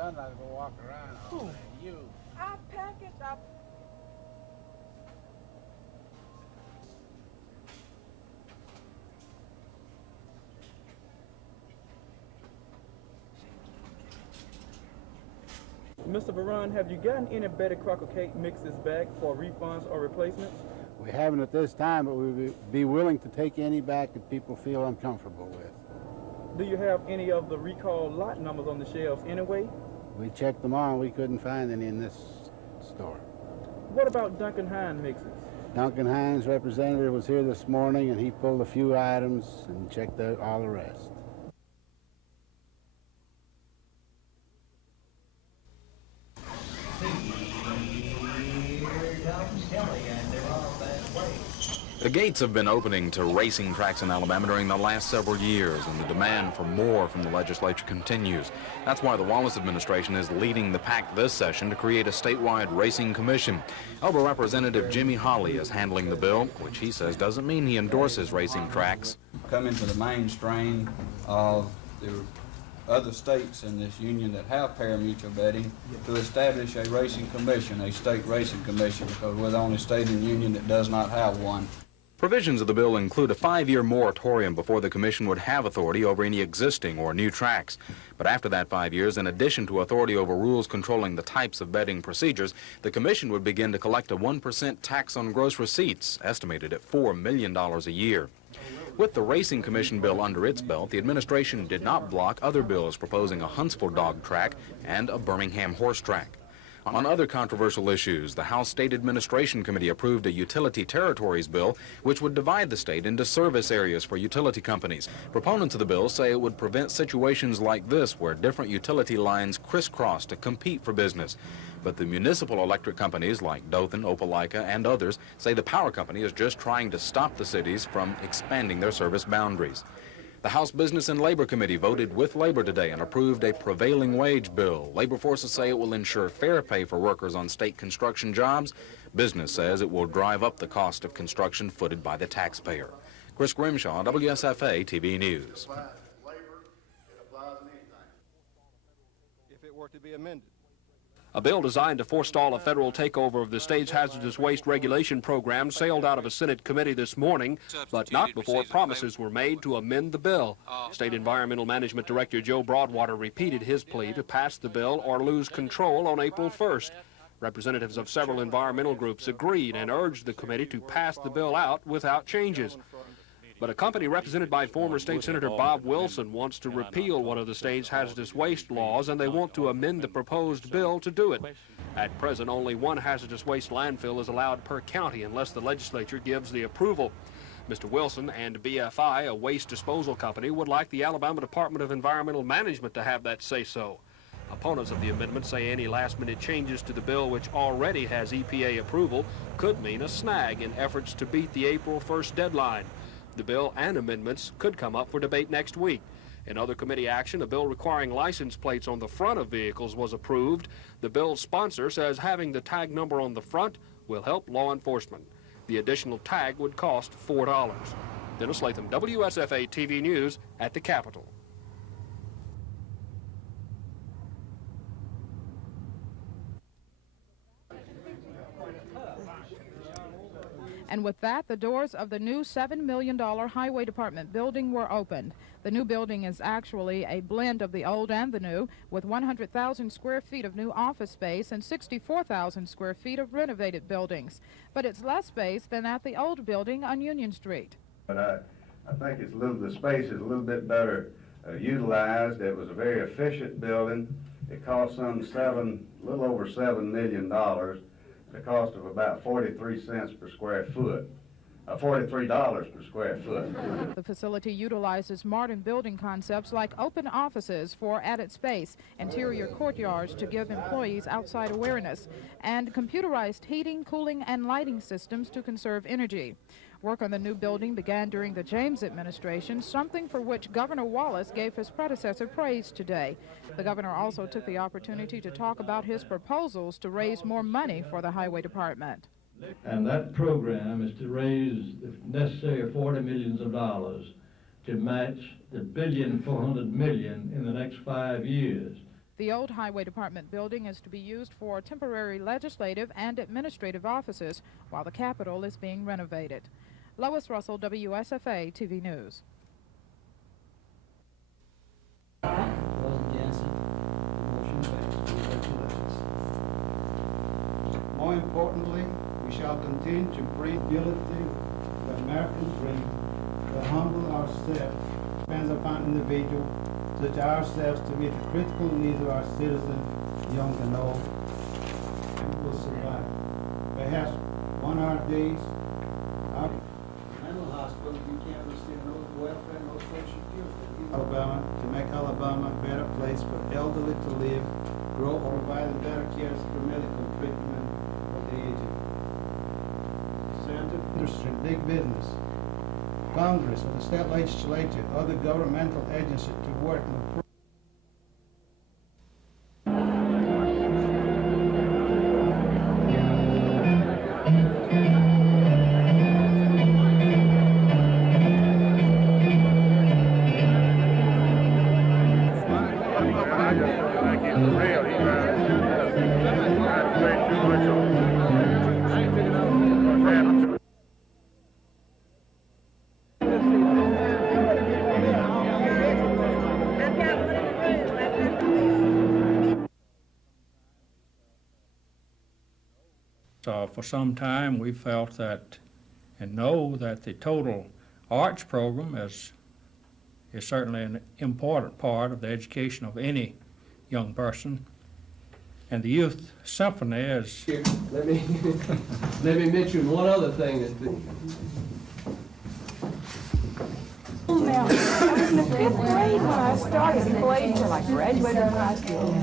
done not go walk around all day. You. I pack it up. Mr. Varun, have you gotten any Betty Crocker cake mixes back for refunds or replacements? We haven't at this time, but we would be willing to take any back that people feel uncomfortable with. Do you have any of the recalled lot numbers on the shelves anyway? We checked them all, and we couldn't find any in this store. What about Duncan Hines mixes? Duncan Hines' representative was here this morning, and he pulled a few items and checked out all the rest. The gates have been opening to racing tracks in Alabama during the last several years, and the demand for more from the legislature continues. That's why the Wallace administration is leading the pack this session to create a statewide racing commission. Elba Representative Jimmy Holley is handling the bill, which he says doesn't mean he endorses racing tracks. Come into the mainstream of the other states in this union that have pari-mutuel betting to establish a racing commission, a state racing commission, because we're the only state in the union that does not have one. Provisions of the bill include a 5-year moratorium before the commission would have authority over any existing or new tracks. But after that 5 years, in addition to authority over rules controlling the types of betting procedures, the commission would begin to collect a 1% tax on gross receipts, estimated at $4 million a year. With the Racing Commission bill under its belt, the administration did not block other bills proposing a Huntsville dog track and a Birmingham horse track. On other controversial issues, the House State Administration Committee approved a utility territories bill which would divide the state into service areas for utility companies. Proponents of the bill say it would prevent situations like this where different utility lines crisscross to compete for business. But the municipal electric companies like Dothan, Opelika, and others say the power company is just trying to stop the cities from expanding their service boundaries. The House Business and Labor Committee voted with labor today and approved a prevailing wage bill. Labor forces say it will ensure fair pay for workers on state construction jobs. Business says it will drive up the cost of construction footed by the taxpayer. Chris Grimshaw, WSFA TV News. If it were to be amended. A bill designed to forestall a federal takeover of the state's hazardous waste regulation program sailed out of a Senate committee this morning, but not before promises were made to amend the bill. State Environmental Management Director Joe Broadwater repeated his plea to pass the bill or lose control on April 1st. Representatives of several environmental groups agreed and urged the committee to pass the bill out without changes. But a company represented by former State Senator Bob Wilson wants to repeal one of the state's hazardous waste laws, and they want to amend the proposed bill to do it. At present, only one hazardous waste landfill is allowed per county unless the legislature gives the approval. Mr. Wilson and BFI, a waste disposal company, would like the Alabama Department of Environmental Management to have that say-so. Opponents of the amendment say any last-minute changes to the bill, which already has EPA approval, could mean a snag in efforts to beat the April 1st deadline. The bill and amendments could come up for debate next week. In other committee action, a bill requiring license plates on the front of vehicles was approved. The bill's sponsor says having the tag number on the front will help law enforcement. The additional tag would cost $4. Dennis Latham, WSFA TV News at the Capitol. And with that, the doors of the new $7 million Highway Department building were opened. The new building is actually a blend of the old and the new, with 100,000 square feet of new office space and 64,000 square feet of renovated buildings. But it's less space than at the old building on Union Street. But I think it's the space is a little bit better utilized. It was a very efficient building. It cost a little over $7 million. The cost of about 43 cents per square foot, $43 per square foot. The facility utilizes modern building concepts like open offices for added space, interior courtyards to give employees outside awareness, and computerized heating, cooling, and lighting systems to conserve energy. Work on the new building began during the James administration, something for which Governor Wallace gave his predecessor praise today. The governor also took the opportunity to talk about his proposals to raise more money for the Highway Department. And that program is to raise, if necessary, $40 million to match the $1.4 billion in the next 5 years. The old Highway Department building is to be used for temporary legislative and administrative offices while the Capitol is being renovated. Lois Russell, WSFA TV News. More importantly, we shall continue to bring ability the American dream, to humble ourselves, depends upon individuals such as ourselves to meet the critical needs of our citizens, young and old, and will survive. Perhaps one of our days, our mental hospital, you can't receive no welfare, no social security. Alabama, to make Alabama a better place for elderly to live, grow, or provide better care for medical treatment for the aged. Senator, industry, big business, Congress, or the state legislature, other governmental agencies to work on the For some time, we felt that and know that the total arts program is certainly an important part of the education of any young person. And the youth symphony is... Let me mention one other thing that Now, I was in the 5th grade when I started playing till I graduated from high school.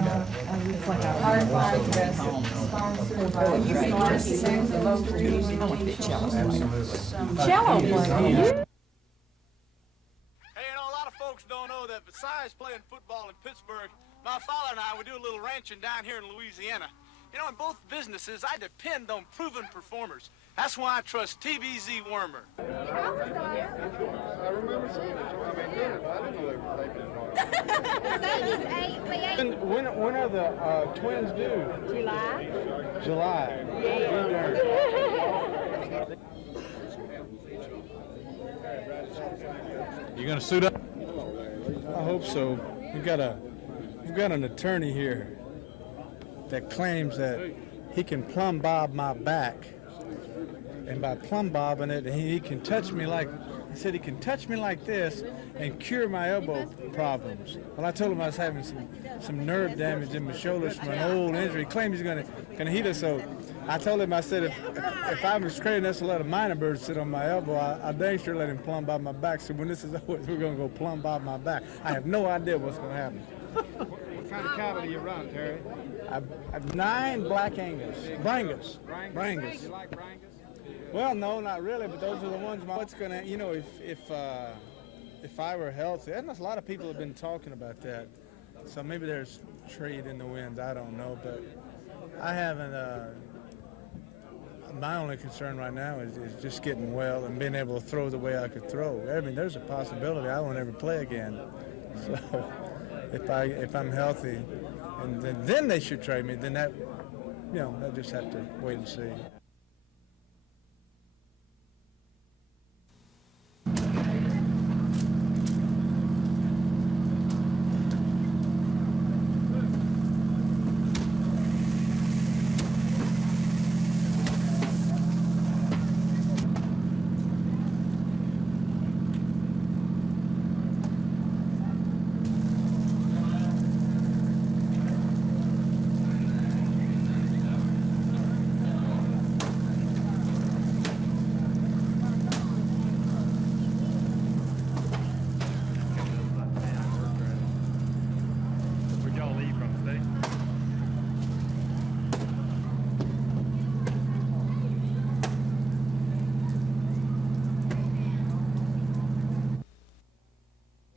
Cello playing. Hey, a lot of folks don't know that besides playing football in Pittsburgh, my father and I, we do a little ranching down here in Louisiana. You know, in both businesses, I depend on proven performers. That's why I trust TBZ Wormer. I remember seeing it. I mean, doing it, but I didn't know they were taking it. When are the twins due? July. July. Yeah. You gonna suit up? I hope so. We've got an attorney here that claims that he can plumb bob my back, and by plumb bobbing it, he can touch me like, he said he can touch me like this and cure my elbow problems. Well, I told him I was having some nerve damage in my shoulders from an old injury. He claimed he's gonna heal it, so I told him, I said, if I was crazy enough to let a minor bird sit on my elbow, I dang sure let him plumb bob my back. So when this is over, we're gonna go plumb bob my back. I have no idea what's gonna happen. What kind of cattle do you run, Terry? I've 9 black Angus. Brangus. Brangus. You like Brangus? Well, no, not really, but those are the ones. What's gonna, you know, if I were healthy, and a lot of people have been talking about that. So maybe there's trade in the wind. I don't know, but I haven't. My only concern right now is just getting well and being able to throw the way I could throw. I mean, there's a possibility I won't ever play again. So if I'm healthy, and then they should trade me. Then that, you know, I just have to wait and see.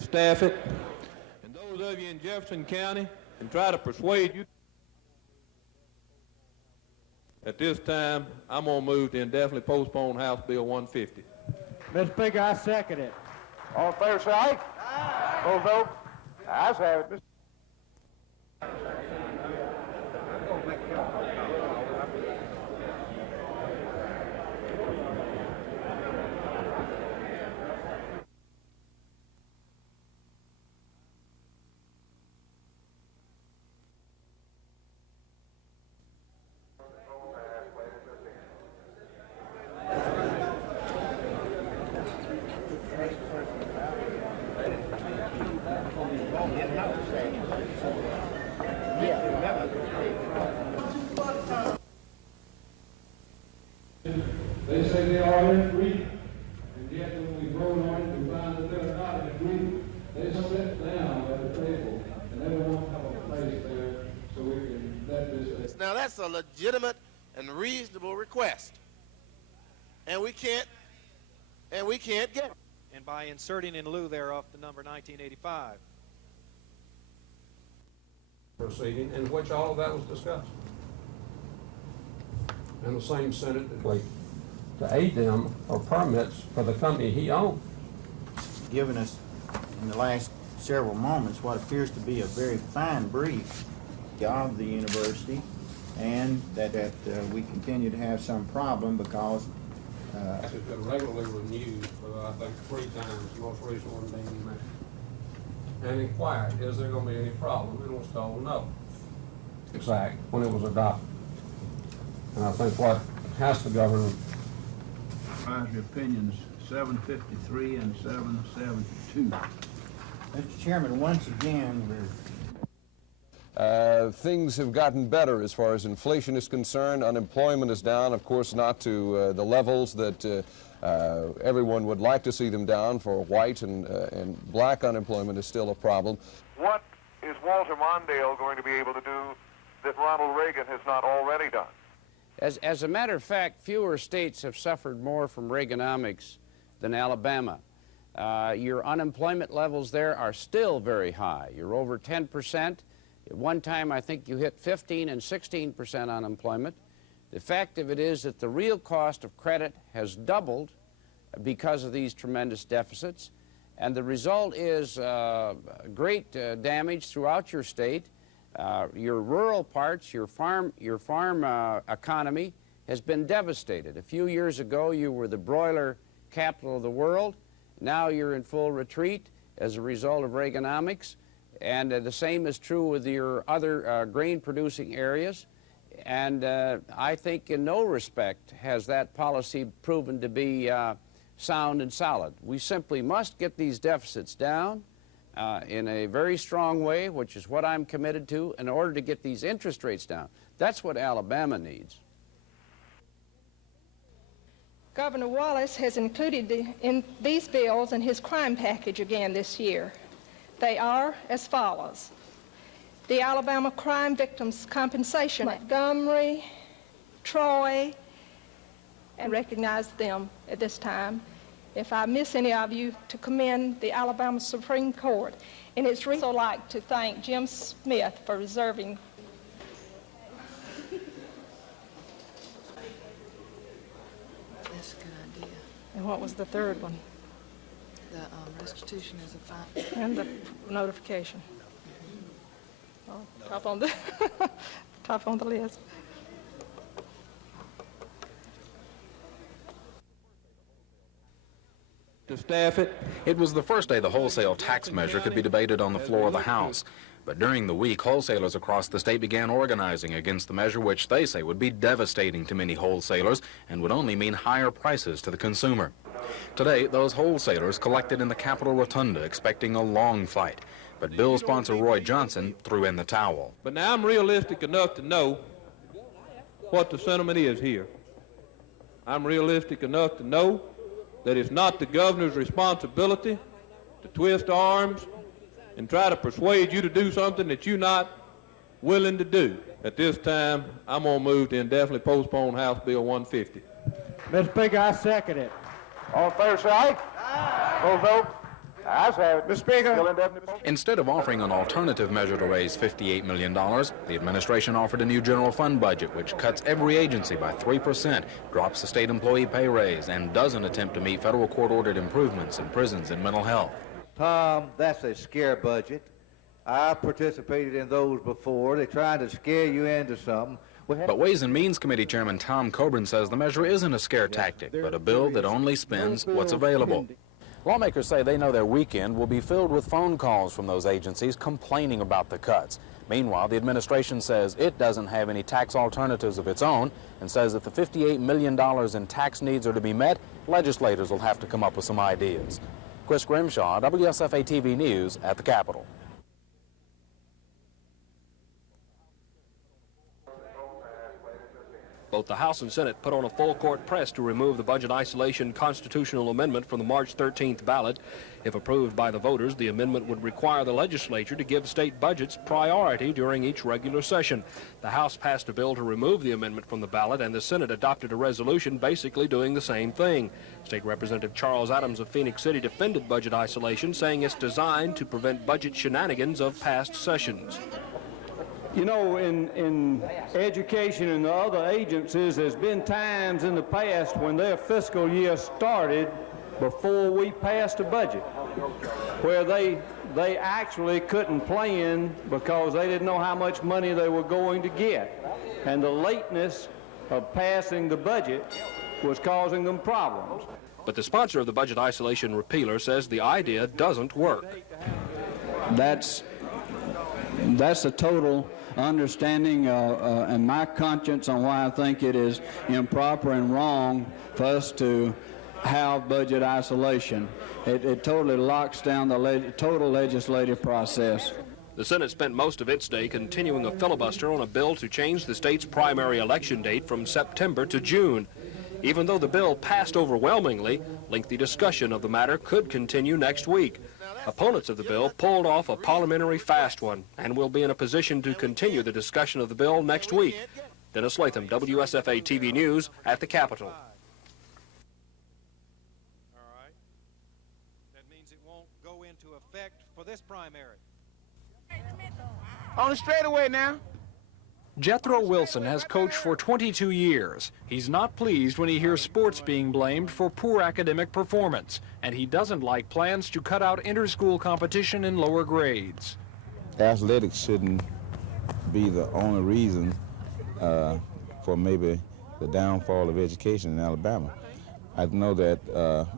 Stafford, and those of you in Jefferson County, and try to persuade you. At this time, I'm going to move to indefinitely postpone House Bill 150. Mr. Speaker, I second it. All in favor, say aye. Aye. Opposed, no. Ayes have it. They say they are in agreement, and yet when we vote on it, we find that they're not in agreement. They sit down at the table, and they don't have a place there so we can let this. Now that's a legitimate and reasonable request, and we can't get it. And by inserting in lieu thereof the number 1985. Proceeding in which all of that was discussed. And the same Senate to aid them for permits for the company he owned. Given us in the last several moments what appears to be a very fine brief of the university, and that we continue to have some problem because It's been regularly renewed for, I think, 3 times, the most recent one being in May. And inquired, is there going to be any problem? And it was told no. Exact, when it was adopted. And I think what has to govern Advisory opinions 753 and 772. Mr. Chairman, once again, things have gotten better as far as inflation is concerned. Unemployment is down, of course, not to the levels that everyone would like to see them down. For white and black unemployment is still a problem. What is Walter Mondale going to be able to do that Ronald Reagan has not already done? As a matter of fact, fewer states have suffered more from Reaganomics than Alabama. Your unemployment levels there are still very high. You're over 10%. At one time, I think you hit 15 and 16% unemployment. The fact of it is that the real cost of credit has doubled because of these tremendous deficits, and the result is great damage throughout your state. Your rural parts, your farm economy has been devastated. A few years ago, you were the broiler capital of the world. Now you're in full retreat as a result of Reaganomics. And the same is true with your other grain-producing areas. And I think in no respect has that policy proven to be sound and solid. We simply must get these deficits down in a very strong way, which is what I'm committed to, in order to get these interest rates down. That's what Alabama needs. Governor Wallace has included in these bills in his crime package again this year. They are as follows. The Alabama Crime Victims Compensation, Montgomery, Troy, and recognize them at this time. If I miss any of you, to commend the Alabama Supreme Court. And it's also like to thank Jim Smith for reserving. That's a good idea. And what was the third one? The restitution is a fine. And the notification. Oh, top on the top on the list. To staff it. It was the first day the wholesale tax measure could be debated on the floor of the House. But during the week, wholesalers across the state began organizing against the measure, which they say would be devastating to many wholesalers and would only mean higher prices to the consumer. Today, those wholesalers collected in the Capitol Rotunda expecting a long fight. But bill sponsor Roy Johnson threw in the towel. But now I'm realistic enough to know what the sentiment is here. I'm realistic enough to know that it's not the governor's responsibility to twist arms and try to persuade you to do something that you're not willing to do. At this time, I'm going to move to indefinitely postpone House Bill 150. Mr. Speaker, I second it. All in favor, say aye. Opposed, no. Ayes have it. Mr. Speaker. Bill indefinitely postponed. Instead of offering an alternative measure to raise $58 million, the administration offered a new general fund budget which cuts every agency by 3%, drops the state employee pay raise, and doesn't attempt to meet federal court-ordered improvements in prisons and mental health. Tom, that's a scare budget. I participated in those before. They tried to scare you into something. But Ways and Means Committee Chairman Tom Coburn says the measure isn't a scare tactic, but a bill that only spends what's available. Lawmakers say they know their weekend will be filled with phone calls from those agencies complaining about the cuts. Meanwhile, the administration says it doesn't have any tax alternatives of its own and says if the $58 million in tax needs are to be met, legislators will have to come up with some ideas. Chris Grimshaw, WSFA TV News at the Capitol. Both the House and Senate put on a full-court press to remove the budget isolation constitutional amendment from the March 13th ballot. If approved by the voters, the amendment would require the legislature to give state budgets priority during each regular session. The House passed a bill to remove the amendment from the ballot, and the Senate adopted a resolution basically doing the same thing. State Representative Charles Adams of Phoenix City defended budget isolation, saying it's designed to prevent budget shenanigans of past sessions. You know, in education and the other agencies, there's been times in the past when their fiscal year started before we passed a budget, where they actually couldn't plan because they didn't know how much money they were going to get. And the lateness of passing the budget was causing them problems. But the sponsor of the budget isolation repealer says the idea doesn't work. That's a total understanding and my conscience on why I think it is improper and wrong for us to have budget isolation. It totally locks down the total legislative process. The Senate spent most of its day continuing a filibuster on a bill to change the state's primary election date from September to June. Even though the bill passed overwhelmingly, lengthy discussion of the matter could continue next week. Opponents of the bill pulled off a parliamentary fast one and will be in a position to continue the discussion of the bill next week. Dennis Latham, WSFA TV News at the Capitol. All right. That means it won't go into effect for this primary. On the straightaway now. Jethro Wilson has coached for 22 years. He's not pleased when he hears sports being blamed for poor academic performance, and he doesn't like plans to cut out inter-school competition in lower grades. Athletics shouldn't be the only reason for maybe the downfall of education in Alabama. I know that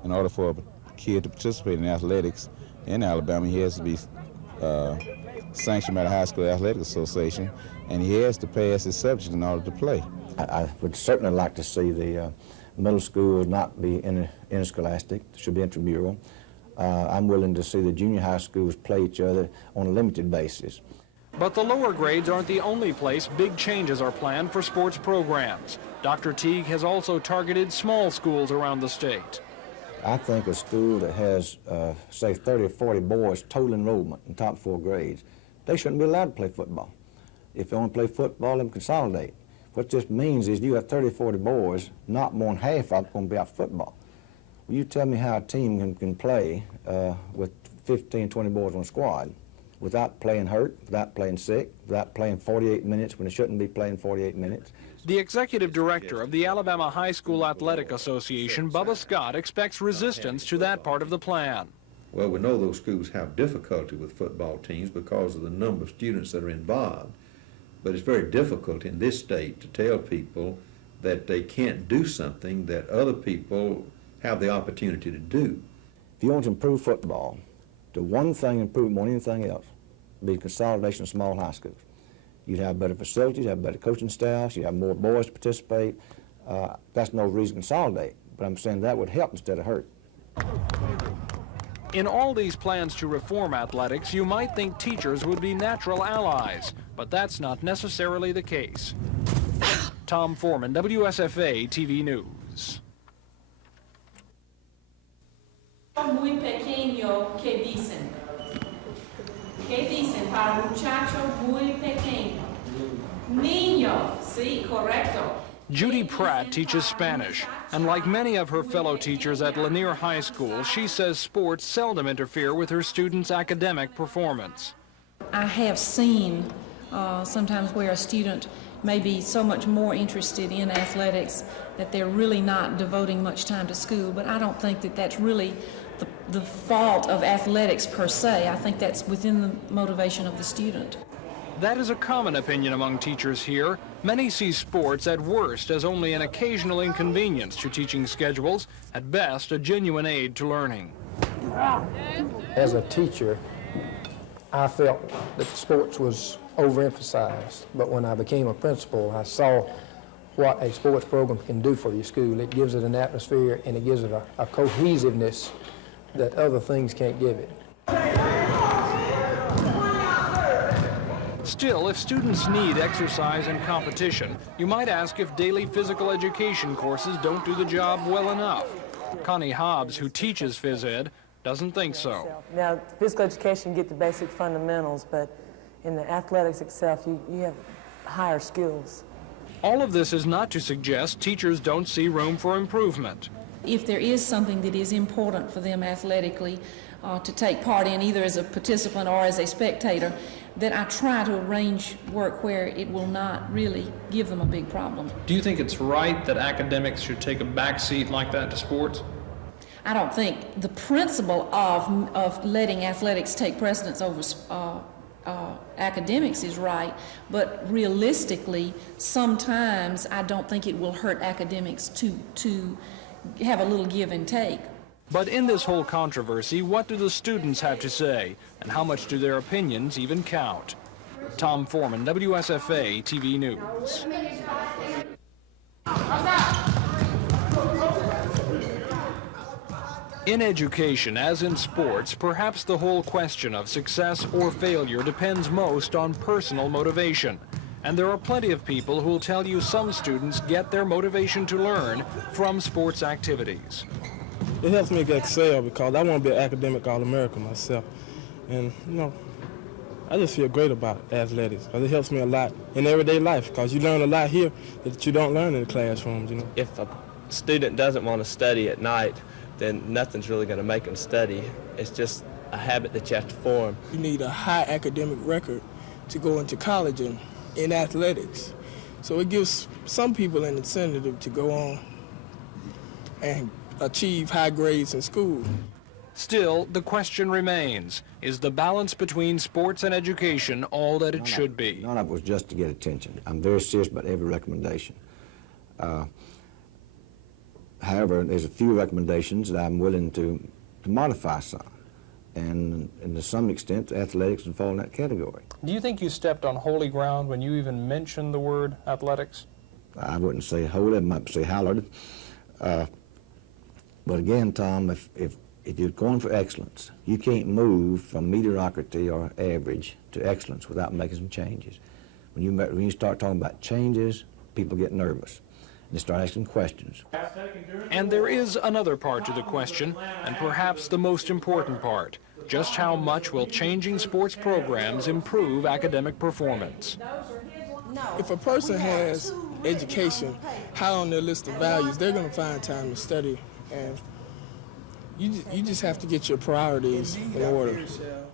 in order for a kid to participate in athletics in Alabama, he has to be sanctioned by the High School Athletic Association, and he has to pass his subject in order to play. I would certainly like to see the middle school not be interscholastic, it should be intramural. I'm willing to see the junior high schools play each other on a limited basis. But the lower grades aren't the only place big changes are planned for sports programs. Dr. Teague has also targeted small schools around the state. I think a school that has, say, 30 or 40 boys total enrollment in top 4 grades, they shouldn't be allowed to play football. If they want to play football, let them consolidate. What this means is you have 30 or 40 boys, not more than half of them going to be out football. Well, you tell me how a team can play with 15, 20 boys on a squad without playing hurt, without playing sick, without playing 48 minutes when they shouldn't be playing 48 minutes. The executive director of the Alabama High School Athletic Association, Bubba Scott, expects resistance to that part of the plan. Well, we know those schools have difficulty with football teams because of the number of students that are involved. But it's very difficult in this state to tell people that they can't do something that other people have the opportunity to do. If you want to improve football, the one thing improve more than anything else would be consolidation of small high schools. You'd have better facilities, you'd have better coaching staffs, you'd have more boys to participate. That's no reason to consolidate, but I'm saying that would help instead of hurt. In all these plans to reform athletics, you might think teachers would be natural allies, but that's not necessarily the case. Tom Foreman, WSFA TV News. Muy pequeño, ¿qué dicen? ¿Qué dicen para muchacho muy pequeño? Niño, sí, correcto. Judy Pratt teaches Spanish, and like many of her fellow teachers at Lanier High School, she says sports seldom interfere with her students' academic performance. I have seen sometimes where a student may be so much more interested in athletics that they're really not devoting much time to school, but I don't think that that's really the fault of athletics per se. I think that's within the motivation of the student. That is a common opinion among teachers here. Many see sports at worst as only an occasional inconvenience to teaching schedules, at best a genuine aid to learning. As a teacher, I felt that sports was overemphasized, but when I became a principal, I saw what a sports program can do for your school. It gives it an atmosphere and it gives it a cohesiveness that other things can't give it. Still, if students need exercise and competition, you might ask if daily physical education courses don't do the job well enough. Connie Hobbs, who teaches phys ed, doesn't think so. Now, physical education, you get the basic fundamentals, but in the athletics itself, you have higher skills. All of this is not to suggest teachers don't see room for improvement. If there is something that is important for them athletically to take part in, either as a participant or as a spectator, then I try to arrange work where it will not really give them a big problem. Do you think it's right that academics should take a backseat like that to sports? I don't think the principle of letting athletics take precedence over academics is right, but realistically, sometimes I don't think it will hurt academics to have a little give and take. But in this whole controversy, what do the students have to say, and how much do their opinions even count? Tom Foreman, WSFA TV News. In education, as in sports, perhaps the whole question of success or failure depends most on personal motivation. And there are plenty of people who will tell you some students get their motivation to learn from sports activities. It helps me excel because I want to be an academic All-American myself. And, you know, I just feel great about athletics because it helps me a lot in everyday life because you learn a lot here that you don't learn in the classrooms, you know. If a student doesn't want to study at night, then nothing's really going to make them study. It's just a habit that you have to form. You need a high academic record to go into college in athletics. So it gives some people an incentive to go on and achieve high grades in school. Still, the question remains, is the balance between sports and education all that it should be? None of it was just to get attention. I'm very serious about every recommendation. However, there's a few recommendations that I'm willing to modify some. And to some extent, athletics would fall in that category. Do you think you stepped on holy ground when you even mentioned the word athletics? I wouldn't say holy, I might say hallowed. But again, Tom, if you're going for excellence, you can't move from mediocrity or average to excellence without making some changes. When you start talking about changes, people get nervous. They start asking questions. And there is another part to the question, and perhaps the most important part. Just how much will changing sports programs improve academic performance? If a person has education high on their list of values, they're going to find time to study. And you just have to get your priorities in order.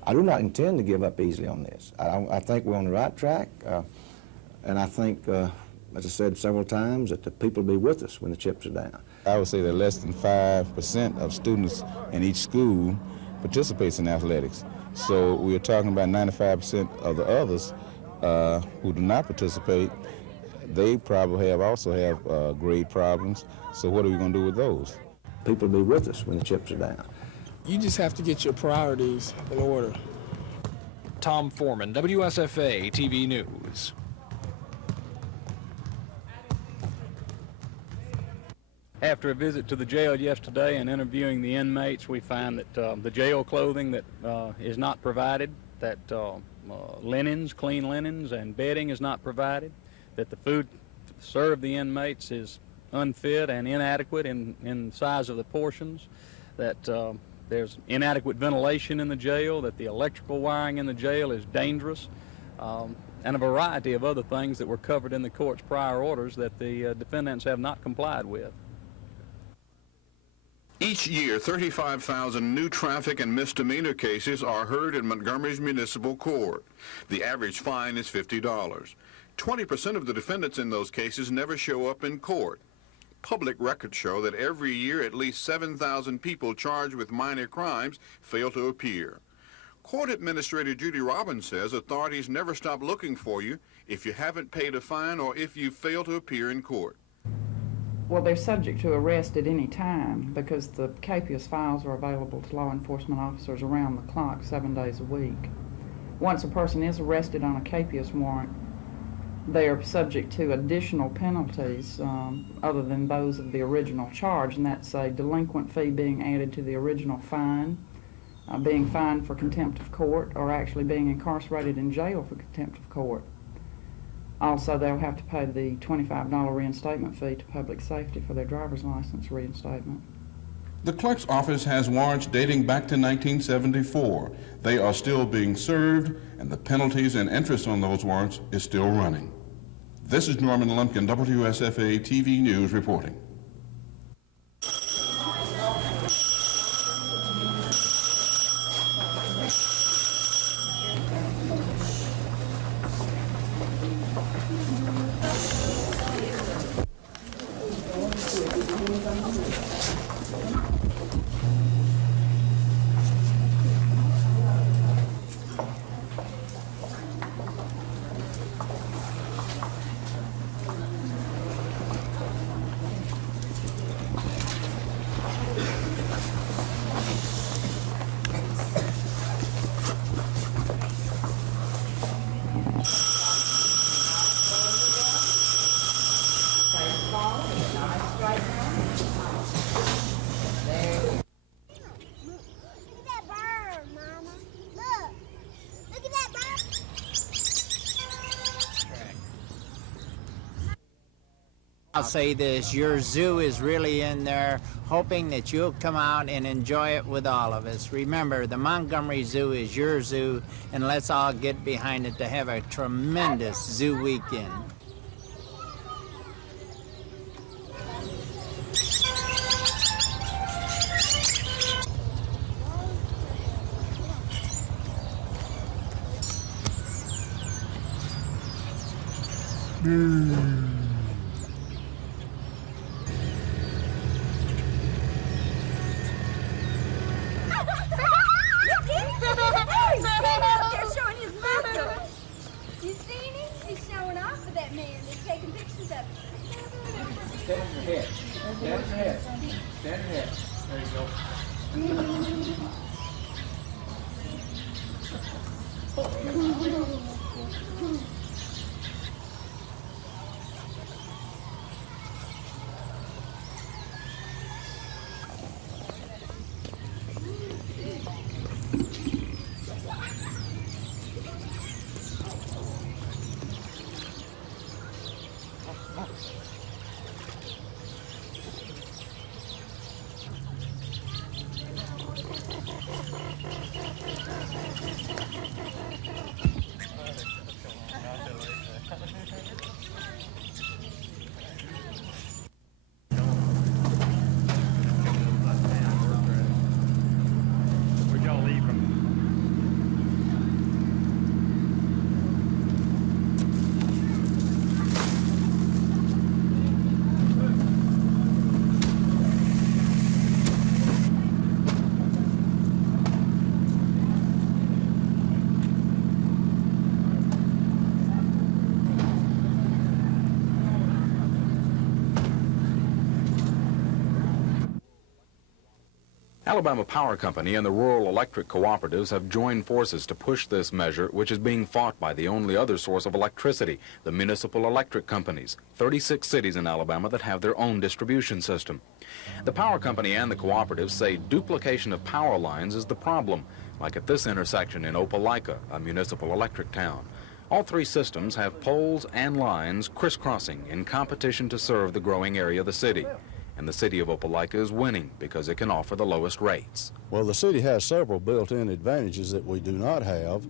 I do not intend to give up easily on this. I think we're on the right track, and I think as I said several times, that the people will be with us when the chips are down. I would say that less than 5% of students in each school participates in athletics. So we're talking about 95% of the others who do not participate. They probably also have grade problems. So what are we going to do with those? People will be with us when the chips are down. You just have to get your priorities in order. Tom Foreman, WSFA TV News. After a visit to the jail yesterday and interviewing the inmates, we find that the jail clothing that is not provided, that linens, clean linens, and bedding is not provided, that the food served the inmates is unfit and inadequate in size of the portions, that there's inadequate ventilation in the jail, that the electrical wiring in the jail is dangerous, and a variety of other things that were covered in the court's prior orders that the defendants have not complied with. Each year, 35,000 new traffic and misdemeanor cases are heard in Montgomery's municipal court. The average fine is $50. 20% of the defendants in those cases never show up in court. Public records show that every year at least 7,000 people charged with minor crimes fail to appear. Court Administrator Judy Robbins says authorities never stop looking for you if you haven't paid a fine or if you fail to appear in court. Well, they're subject to arrest at any time because the capious files are available to law enforcement officers around the clock 7 days a week. Once a person is arrested on a capious warrant, they are subject to additional penalties other than those of the original charge, and that's a delinquent fee being added to the original fine, being fined for contempt of court, or actually being incarcerated in jail for contempt of court. Also, they'll have to pay the $25 reinstatement fee to public safety for their driver's license reinstatement. The clerk's office has warrants dating back to 1974. They are still being served, and the penalties and interest on those warrants is still running. This is Norman Lumpkin, WSFA TV News reporting. I'll say this, your zoo is really in there, hoping that you'll come out and enjoy it with all of us. Remember, the Montgomery Zoo is your zoo, and let's all get behind it to have a tremendous zoo weekend. Alabama Power Company and the rural electric cooperatives have joined forces to push this measure, which is being fought by the only other source of electricity, the municipal electric companies, 36 cities in Alabama that have their own distribution system. The power company and the cooperatives say duplication of power lines is the problem, like at this intersection in Opelika, a municipal electric town. All three systems have poles and lines crisscrossing in competition to serve the growing area of the city. And the city of Opelika is winning because it can offer the lowest rates. Well, the city has several built-in advantages that we do not have,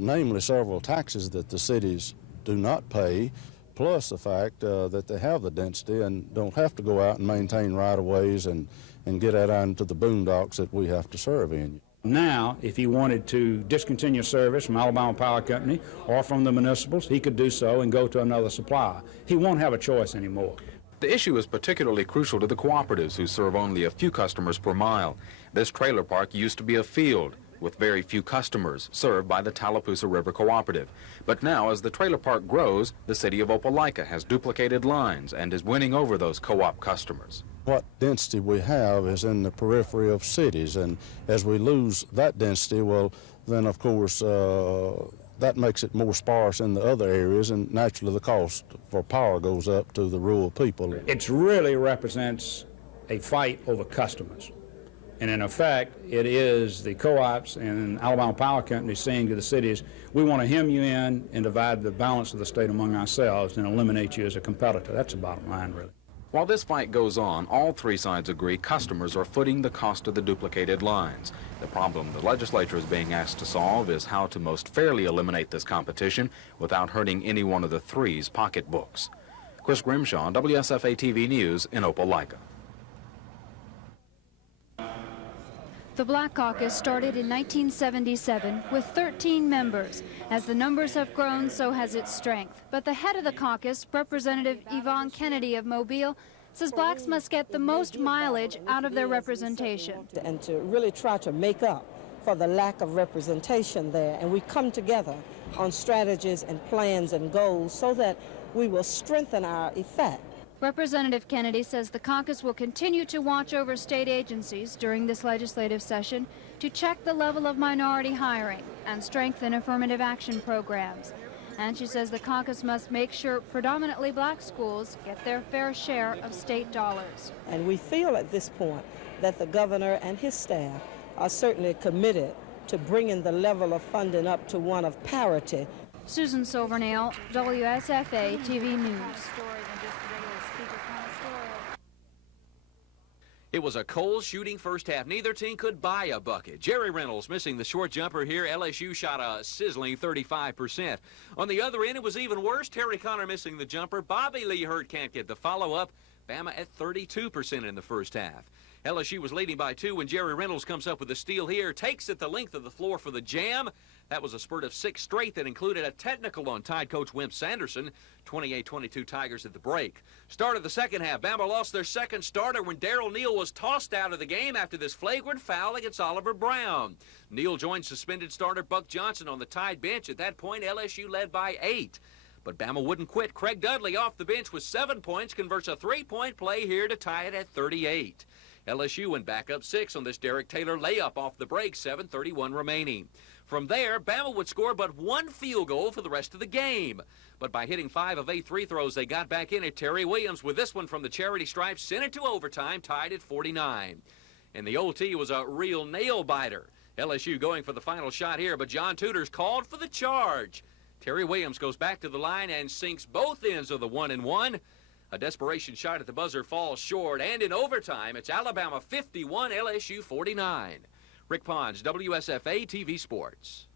namely several taxes that the cities do not pay, plus the fact that they have the density and don't have to go out and maintain right-of-ways and get out into the boondocks that we have to serve in. Now, if he wanted to discontinue service from Alabama Power Company or from the municipals, he could do so and go to another supplier. He won't have a choice anymore. The issue is particularly crucial to the cooperatives who serve only a few customers per mile. This trailer park used to be a field with very few customers served by the Tallapoosa River Cooperative. But now, as the trailer park grows, the city of Opelika has duplicated lines and is winning over those co-op customers. What density we have is in the periphery of cities, and as we lose that density, well, then of course that makes it more sparse in the other areas, and naturally the cost for power goes up to the rural people. It really represents a fight over customers. And in effect, it is the co-ops and Alabama Power Company saying to the cities, we want to hem you in and divide the balance of the state among ourselves and eliminate you as a competitor. That's the bottom line, really. While this fight goes on, all three sides agree customers are footing the cost of the duplicated lines. The problem the legislature is being asked to solve is how to most fairly eliminate this competition without hurting any one of the three's pocketbooks. Chris Grimshaw, WSFA TV News in Opelika. The Black Caucus started in 1977 with 13 members. As the numbers have grown, so has its strength. But the head of the caucus, Representative Yvonne Kennedy of Mobile, says blacks must get the most mileage out of their representation. And to really try to make up for the lack of representation there. And we come together on strategies and plans and goals so that we will strengthen our effect. Representative Kennedy says the caucus will continue to watch over state agencies during this legislative session to check the level of minority hiring and strengthen affirmative action programs. And she says the caucus must make sure predominantly black schools get their fair share of state dollars. And we feel at this point that the governor and his staff are certainly committed to bringing the level of funding up to one of parity. Susan Silvernail, WSFA TV News. It was a cold shooting first half. Neither team could buy a bucket. Jerry Reynolds missing the short jumper here. LSU shot a sizzling 35%. On the other end, it was even worse. Terry Connor missing the jumper. Bobby Lee Hurt can't get the follow-up. Bama at 32% in the first half. LSU was leading by 2 when Jerry Reynolds comes up with a steal here. Takes it the length of the floor for the jam. That was a spurt of 6 straight that included a technical on Tide coach Wimp Sanderson. 28-22 Tigers at the break. Start of the second half. Bama lost their second starter when Darrell Neal was tossed out of the game after this flagrant foul against Oliver Brown. Neal joined suspended starter Buck Johnson on the Tide bench. At that point, LSU led by 8. But Bama wouldn't quit. Craig Dudley off the bench with 7 points converts a 3-point play here to tie it at 38. LSU went back up 6 on this Derek Taylor layup off the break, 7:31 remaining. From there, Bama would score but 1 field goal for the rest of the game. But by hitting 5 of 8 free throws, they got back in it. Terry Williams with this one from the charity stripe sent it to overtime, tied at 49. And the OT was a real nail-biter. LSU going for the final shot here, but John Tudor's called for the charge. Terry Williams goes back to the line and sinks both ends of the 1-and-1. A desperation shot at the buzzer falls short, and in overtime, it's Alabama 51, LSU 49. Rick Pons, WSFA TV Sports.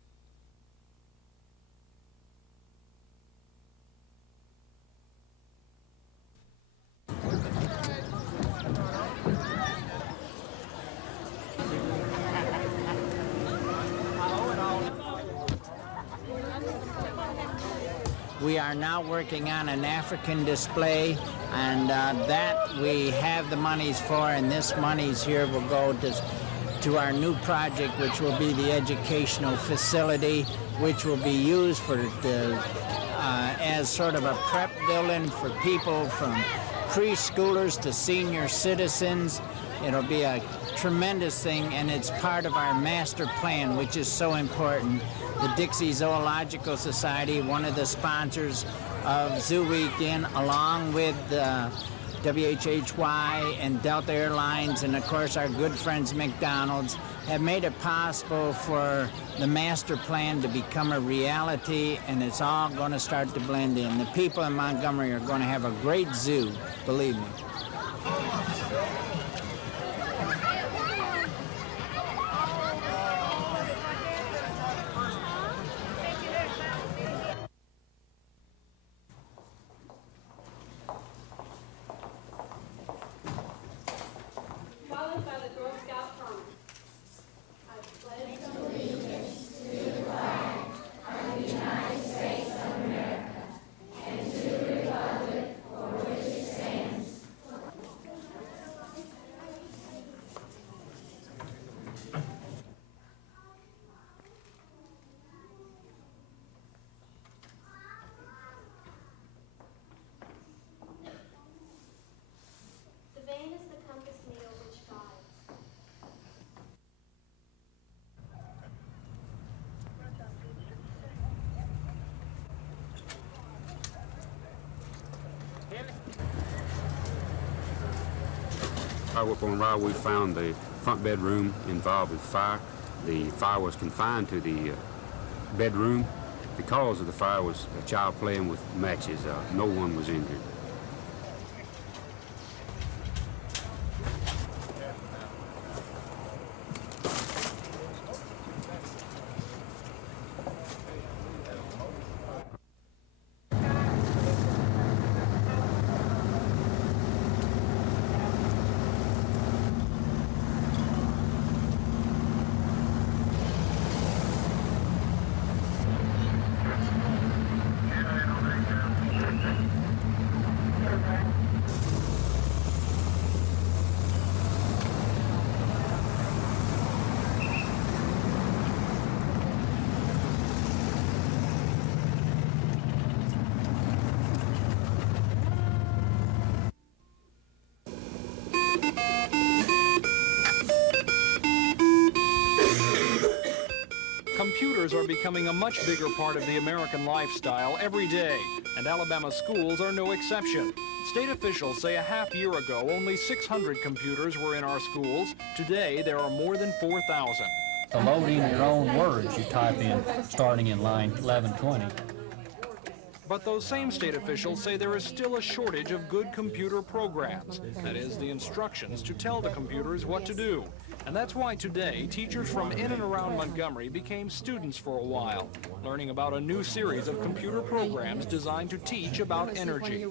We are now working on an African display, and that we have the monies for, and this monies here will go to our new project, which will be the educational facility, which will be used for as sort of a prep building for people from preschoolers to senior citizens. It'll be a tremendous thing, and it's part of our master plan, which is so important. The Dixie Zoological Society, one of the sponsors of Zoo Weekend, along with WHHY and Delta Airlines, and of course our good friends McDonald's, have made it possible for the master plan to become a reality, and it's all going to start to blend in. The people in Montgomery are going to have a great zoo, believe me. Up on Rye, we found the front bedroom involved with fire. The fire was confined to the bedroom. The cause of the fire was a child playing with matches. No one was injured. Computers are becoming a much bigger part of the American lifestyle every day, and Alabama schools are no exception. State officials say a half year ago only 600 computers were in our schools. Today there are more than 4,000. To load in your own words, you type in starting in line 1120. But those same state officials say there is still a shortage of good computer programs. That is, the instructions to tell the computers what to do. And that's why today, teachers from in and around Montgomery became students for a while, learning about a new series of computer programs designed to teach about energy.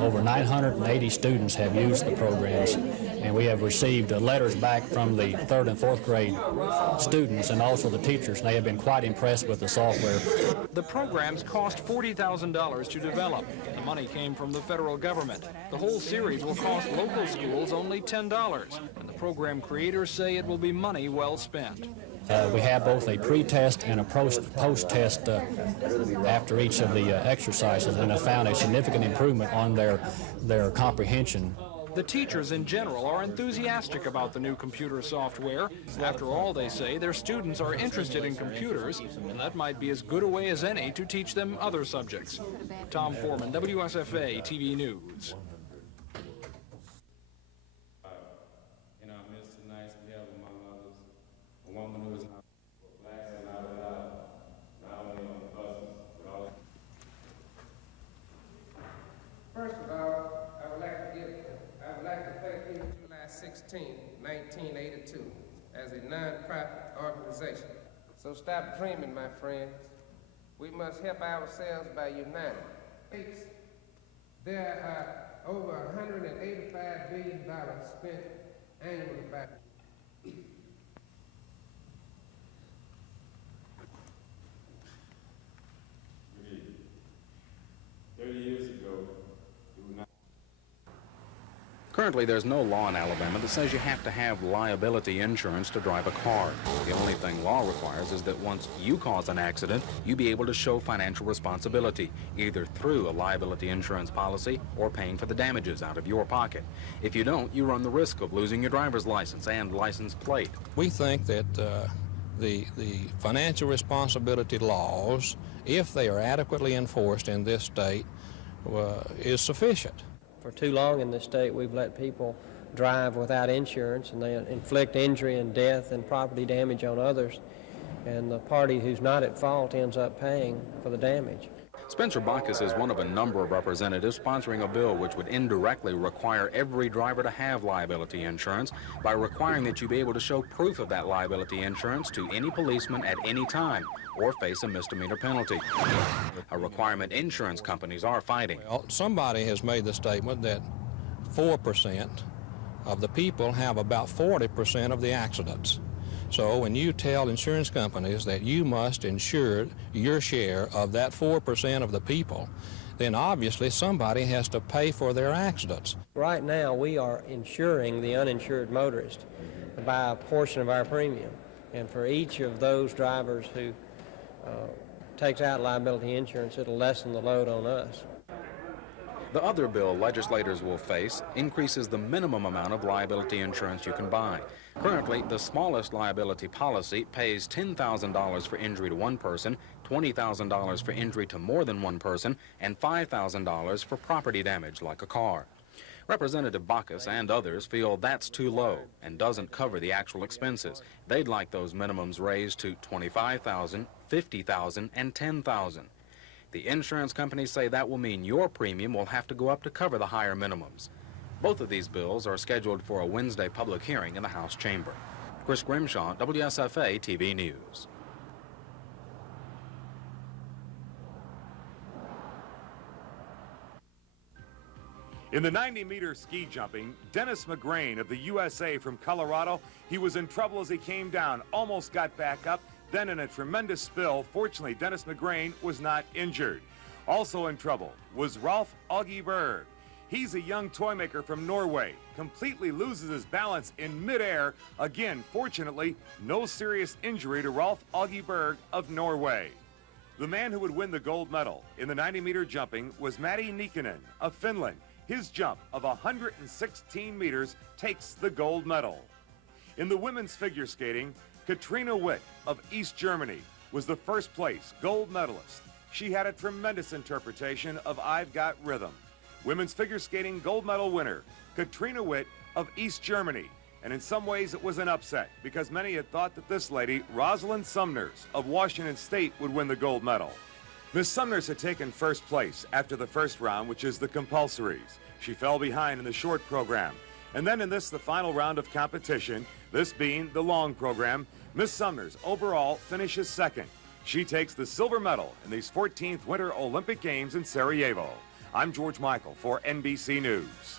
Over 980 students have used the programs, and we have received letters back from the 3rd and 4th grade students and also the teachers, and they have been quite impressed with the software. The programs cost $40,000 to develop. The money came from the federal government. The whole series will cost local schools only $10, and the program creators say it will be money well spent. We have both a pre-test and a post-test after each of the exercises, and have found a significant improvement on their comprehension. The teachers in general are enthusiastic about the new computer software. After all, they say, their students are interested in computers, and that might be as good a way as any to teach them other subjects. Tom Foreman, WSFA TV News. First of all, I would like to thank you July 16, 1982, as a non-profit organization. So stop dreaming, my friends. We must help ourselves by uniting. There are over $185 billion spent annually by 30 years ago, Currently, there's no law in Alabama that says you have to have liability insurance to drive a car. The only thing law requires is that once you cause an accident, you be able to show financial responsibility, either through a liability insurance policy or paying for the damages out of your pocket. If you don't, you run the risk of losing your driver's license and license plate. We think that the financial responsibility laws, if they are adequately enforced in this state, is sufficient. For too long in this state, we've let people drive without insurance, and they inflict injury and death and property damage on others, and the party who's not at fault ends up paying for the damage. Spencer Bacchus is one of a number of representatives sponsoring a bill which would indirectly require every driver to have liability insurance by requiring that you be able to show proof of that liability insurance to any policeman at any time or face a misdemeanor penalty, a requirement insurance companies are fighting. Well, somebody has made the statement that 4% of the people have about 40% of the accidents. So when you tell insurance companies that you must insure your share of that 4% of the people, then obviously somebody has to pay for their accidents. Right now, we are insuring the uninsured motorist by a portion of our premium. And for each of those drivers who takes out liability insurance, it'll lessen the load on us. The other bill legislators will face increases the minimum amount of liability insurance you can buy. Currently, the smallest liability policy pays $10,000 for injury to one person, $20,000 for injury to more than one person, and $5,000 for property damage like a car. Representative Bacchus and others feel that's too low and doesn't cover the actual expenses. They'd like those minimums raised to $25,000, $50,000, and $10,000. The insurance companies say that will mean your premium will have to go up to cover the higher minimums. Both of these bills are scheduled for a Wednesday public hearing in the House chamber. Chris Grimshaw, WSFA TV News. In the 90-meter ski jumping, Dennis McGrain of the USA from Colorado, he was in trouble as he came down, almost got back up, then in a tremendous spill. Fortunately, Dennis McGrain was not injured. Also in trouble was Rolf Augie Berg. He's a young toy maker from Norway, completely loses his balance in midair. Again, fortunately, no serious injury to Rolf Augie Berg of Norway. The man who would win the gold medal in the 90-meter jumping was Matti Nikkanen of Finland. His jump of 116 meters takes the gold medal. In the women's figure skating, Katrina Witt of East Germany was the first place gold medalist. She had a tremendous interpretation of I've Got Rhythm. Women's figure skating gold medal winner, Katrina Witt of East Germany. And in some ways it was an upset because many had thought that this lady, Rosalind Sumners of Washington State, would win the gold medal. Miss Sumners had taken first place after the first round, which is the compulsories. She fell behind in the short program. And then in this, the final round of competition, this being the long program, Miss Sumners overall finishes second. She takes the silver medal in these 14th Winter Olympic Games in Sarajevo. I'm George Michael for NBC News.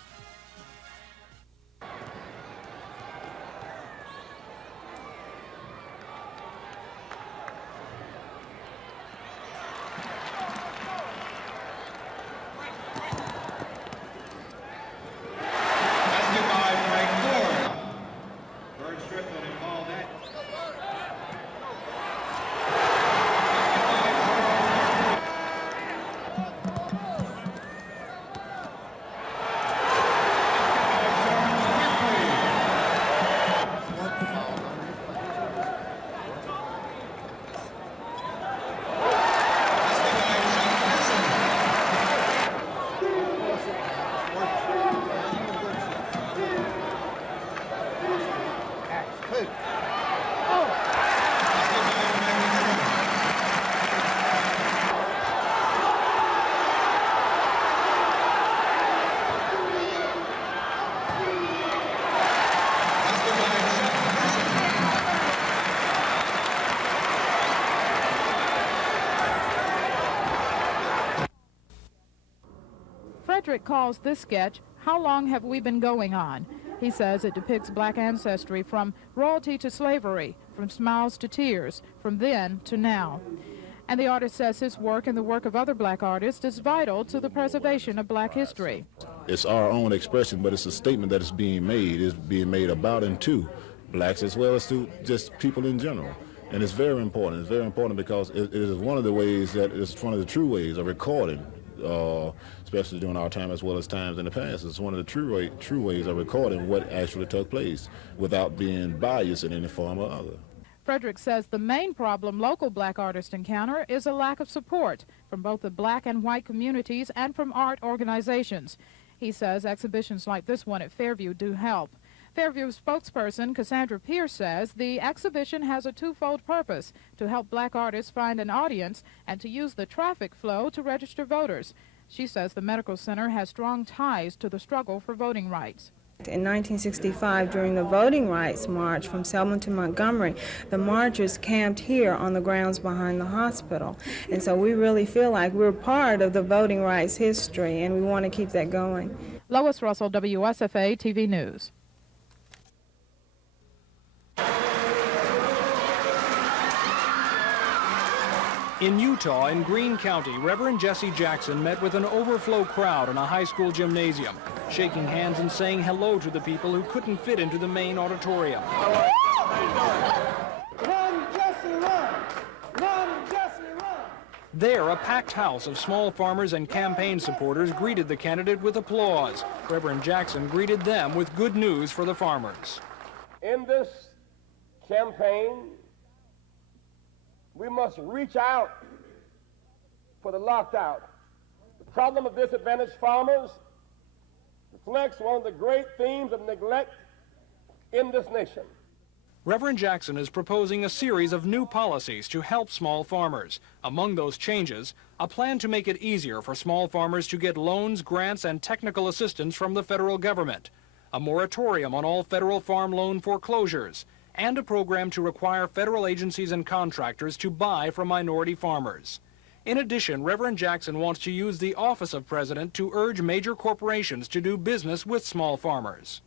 Frederick calls this sketch, How Long Have We Been Going On? He says it depicts black ancestry from royalty to slavery, from smiles to tears, from then to now. And the artist says his work and the work of other black artists is vital to the preservation of black history. It's our own expression, but it's a statement that is being made. It's being made about and to blacks as well as to just people in general. And it's very important. It's very important because it is one of the ways that it's one of the true ways of recording, especially during our time as well as times in the past. It's one of the true ways of recording what actually took place without being biased in any form or other. Frederick says the main problem local black artists encounter is a lack of support from both the black and white communities and from art organizations. He says exhibitions like this one at Fairview do help. Fairview spokesperson Cassandra Pierce says the exhibition has a twofold purpose: to help black artists find an audience and to use the traffic flow to register voters. She says the medical center has strong ties to the struggle for voting rights. In 1965, during the Voting Rights March from Selma to Montgomery, the marchers camped here on the grounds behind the hospital. And so we really feel like we're part of the voting rights history, and we want to keep that going. Lois Russell, WSFA TV News. In Utah, in Greene County, Reverend Jesse Jackson met with an overflow crowd in a high school gymnasium, shaking hands and saying hello to the people who couldn't fit into the main auditorium. Run, Jesse, run! Run, Jesse, run! There, a packed house of small farmers and campaign supporters greeted the candidate with applause. Reverend Jackson greeted them with good news for the farmers. In this campaign, we must reach out for the locked out. The problem of disadvantaged farmers reflects one of the great themes of neglect in this nation. Reverend Jackson is proposing a series of new policies to help small farmers. Among those changes, a plan to make it easier for small farmers to get loans, grants, and technical assistance from the federal government, a moratorium on all federal farm loan foreclosures, and a program to require federal agencies and contractors to buy from minority farmers. In addition, Reverend Jackson wants to use the office of president to urge major corporations to do business with small farmers.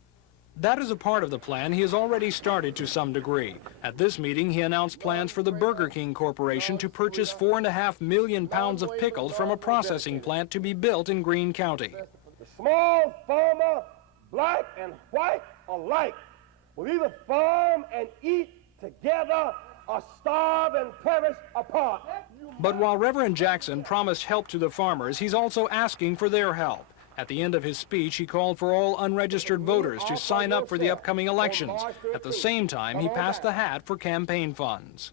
That is a part of the plan he has already started to some degree. At this meeting, he announced plans for the Burger King Corporation to purchase 4.5 million pounds of pickles from a processing plant to be built in Greene County. The small farmer, black and white alike, will either farm and eat together or starve and perish apart. But while Reverend Jackson promised help to the farmers, he's also asking for their help. At the end of his speech, he called for all unregistered voters to sign up for the upcoming elections. At the same time, he passed the hat for campaign funds.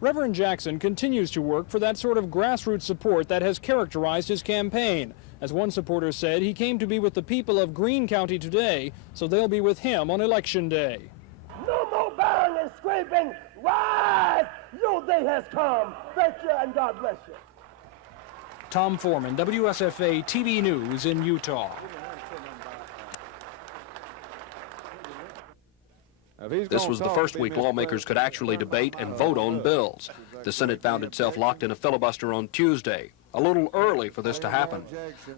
Reverend Jackson continues to work for that sort of grassroots support that has characterized his campaign. As one supporter said, he came to be with the people of Greene County today, so they'll be with him on Election Day. No more bowing and scraping. Rise! Your day has come. Thank you and God bless you. Tom Foreman, WSFA TV News in Utah. This was the first week lawmakers could actually debate and vote on bills. The Senate found itself locked in a filibuster on Tuesday, a little early for this to happen.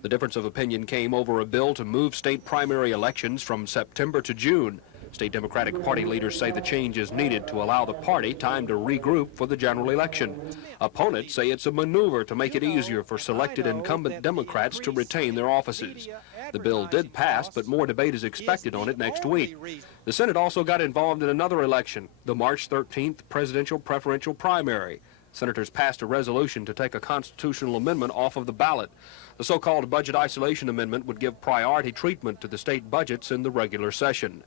The difference of opinion came over a bill to move state primary elections from September to June. State Democratic Party leaders say the change is needed to allow the party time to regroup for the general election. Opponents say it's a maneuver to make it easier for selected incumbent Democrats to retain their offices. The bill did pass, but more debate is expected on it next week. The Senate also got involved in another election, the March 13th presidential preferential primary. Senators passed a resolution to take a constitutional amendment off of the ballot. The so-called budget isolation amendment would give priority treatment to the state budgets in the regular session.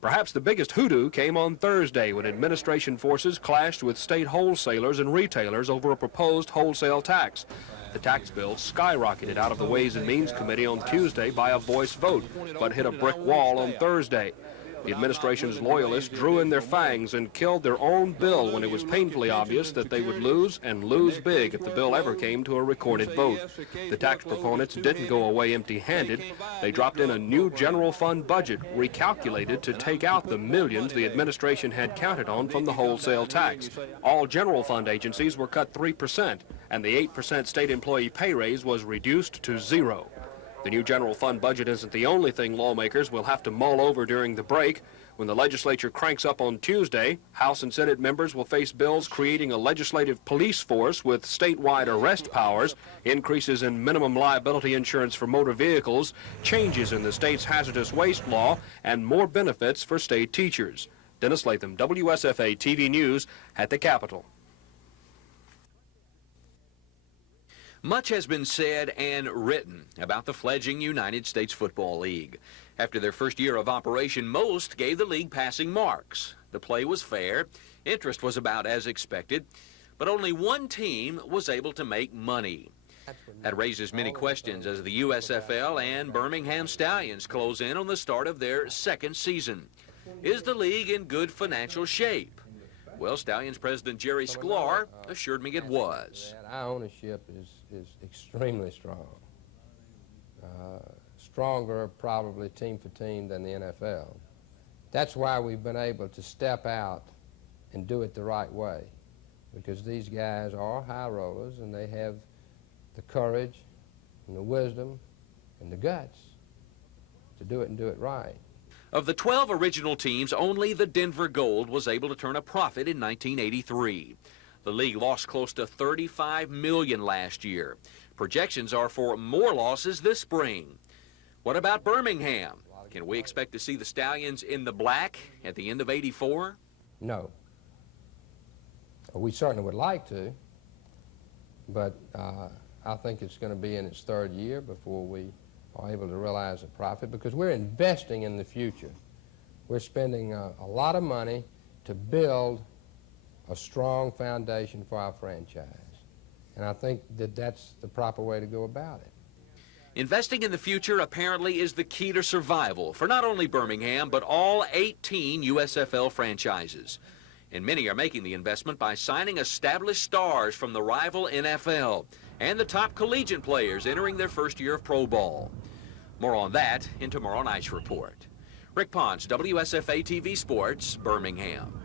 Perhaps the biggest hoodoo came on Thursday when administration forces clashed with state wholesalers and retailers over a proposed wholesale tax. The tax bill skyrocketed out of the Ways and Means Committee on Tuesday by a voice vote, but hit a brick wall on Thursday. The administration's loyalists drew in their fangs and killed their own bill when it was painfully obvious that they would lose, and lose big, if the bill ever came to a recorded vote. The tax proponents didn't go away empty-handed. They dropped in a new general fund budget, recalculated to take out the millions the administration had counted on from the wholesale tax. All general fund agencies were cut 3%, and the 8% state employee pay raise was reduced to 0. The new general fund budget isn't the only thing lawmakers will have to mull over during the break. When the legislature cranks up on Tuesday, House and Senate members will face bills creating a legislative police force with statewide arrest powers, increases in minimum liability insurance for motor vehicles, changes in the state's hazardous waste law, and more benefits for state teachers. Dennis Latham, WSFA TV News at the Capitol. Much has been said and written about the fledgling United States Football League. After their first year of operation, most gave the league passing marks. The play was fair, interest was about as expected, but only one team was able to make money. That raises many questions as the USFL and Birmingham Stallions close in on the start of their second season. Is the league in good financial shape? Well, Stallions President Jerry Sklar assured me it was. Our ownership is extremely strong. Stronger probably team for team than the NFL. That's why we've been able to step out and do it the right way, because these guys are high rollers and they have the courage and the wisdom and the guts to do it and do it right. Of the 12 original teams, only the Denver Gold was able to turn a profit in 1983. The league lost close to $35 million last year. Projections are for more losses this spring. What about Birmingham? Can we expect to see the Stallions in the black at the end of '84? No. We certainly would like to, but I think it's going to be in its third year before we are able to realize a profit, because we're investing in the future. We're spending a lot of money to build a strong foundation for our franchise. And I think that that's the proper way to go about it. Investing in the future apparently is the key to survival for not only Birmingham, but all 18 USFL franchises. And many are making the investment by signing established stars from the rival NFL and the top collegiate players entering their first year of pro ball. More on that in tomorrow night's report. Rick Ponce, WSFA TV Sports, Birmingham.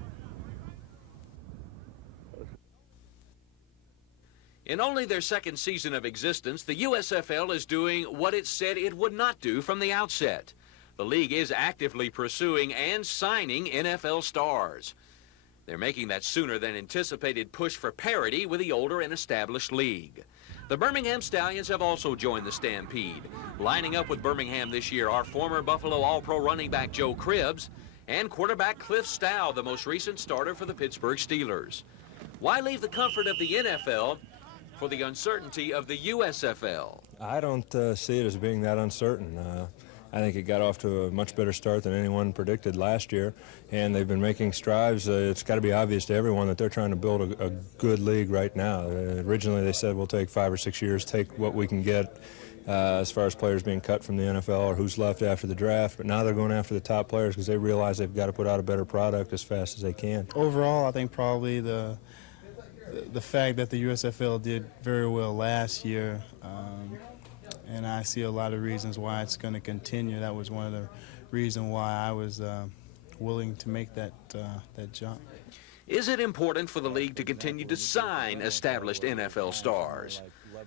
In only their second season of existence, the USFL is doing what it said it would not do from the outset. The league is actively pursuing and signing NFL stars. They're making that sooner than anticipated push for parity with the older and established league. The Birmingham Stallions have also joined the stampede. Lining up with Birmingham this year are former Buffalo All-Pro running back Joe Cribbs and quarterback Cliff Stow, the most recent starter for the Pittsburgh Steelers. Why leave the comfort of the NFL for the uncertainty of the USFL? I don't see it as being that uncertain. I think it got off to a much better start than anyone predicted last year, and they've been making strides. It's got to be obvious to everyone that they're trying to build a good league right now. Originally they said we'll take 5 or 6 years, take what we can get as far as players being cut from the NFL or who's left after the draft, but now they're going after the top players because they realize they've got to put out a better product as fast as they can. Overall, I think probably the fact that the USFL did very well last year, and I see a lot of reasons why it's going to continue. That was one of the reasons why I was willing to make that jump. Is it important for the league to continue to sign established NFL stars?